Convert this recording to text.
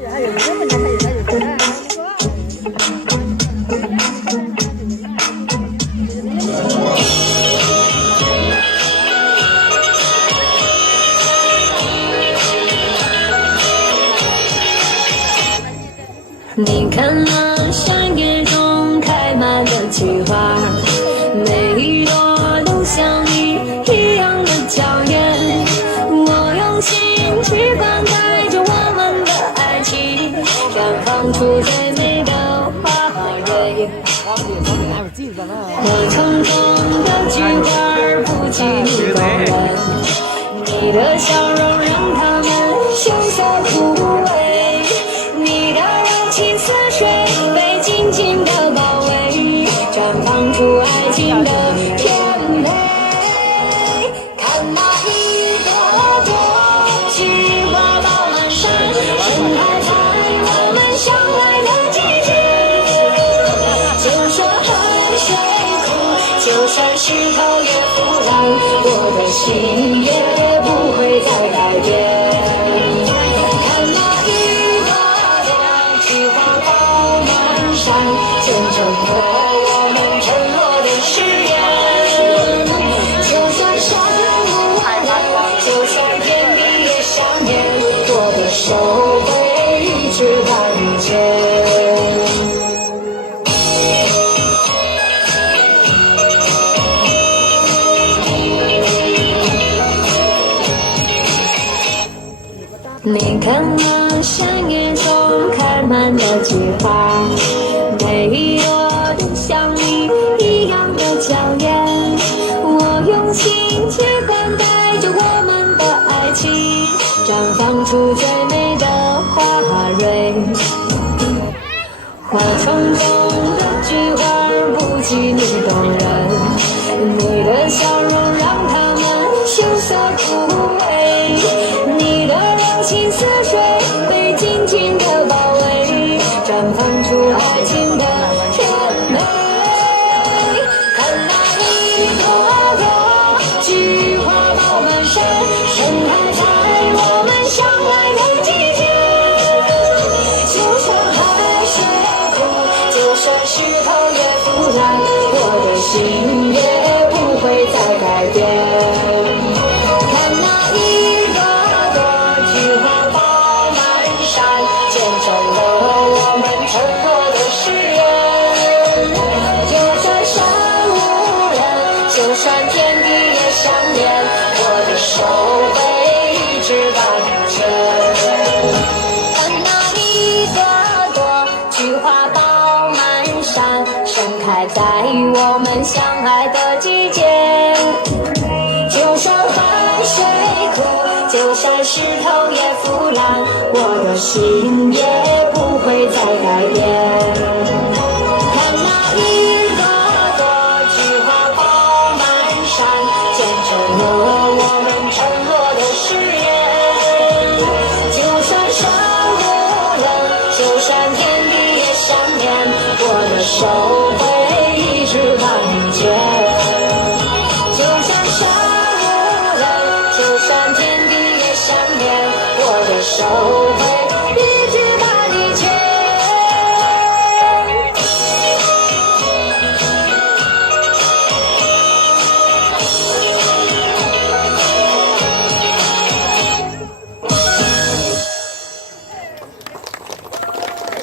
你看那山野中开满了菊花，每一朵都像你一样的娇艳。我用心去灌溉着我们的爱情，绽放出最美的花蕊。我城中的菊花不及你动人，你的笑容让它们羞涩枯萎。你的柔情似水，被紧紧的包围，绽放出爱情的甜美。看那一朵朵菊花爆满山，盛开在我们相爱的季节。就算海水枯，就算石头也腐烂，我的心也不会再改变。见证了我们承诺的誓言，就算山无量，就算天地也相连，我的手会一直看见。你看那山野中开满了菊花，每一朵都像你一样的娇艳。我用心去灌溉着我们的爱情，绽放出最美的花蕊。花丛中的菊花不及你动人，你的笑容让它们羞涩枯萎。你的柔情似水，被紧紧的包围，绽放出爱情的甜美。看那一朵朵菊花爆满山，盛开在我们相爱的季节。就算海水枯，就算石头也腐烂，我的心也不会再改变。看那一朵朵菊花爆满山，见证了我们承诺的誓言。就算山无量，就算天地也相连，我的手会一直看见。看那一朵朵菊花爆满山，盛开在我们相爱的季节。就算海水枯，就算石头也腐烂，我的心也不会再改变。看那一朵朵菊花爆满山，见证了我们承诺的誓言。就算山无量，就算天地也相连，我的手会一直看见。就算山无量，就算天地也相连，我的手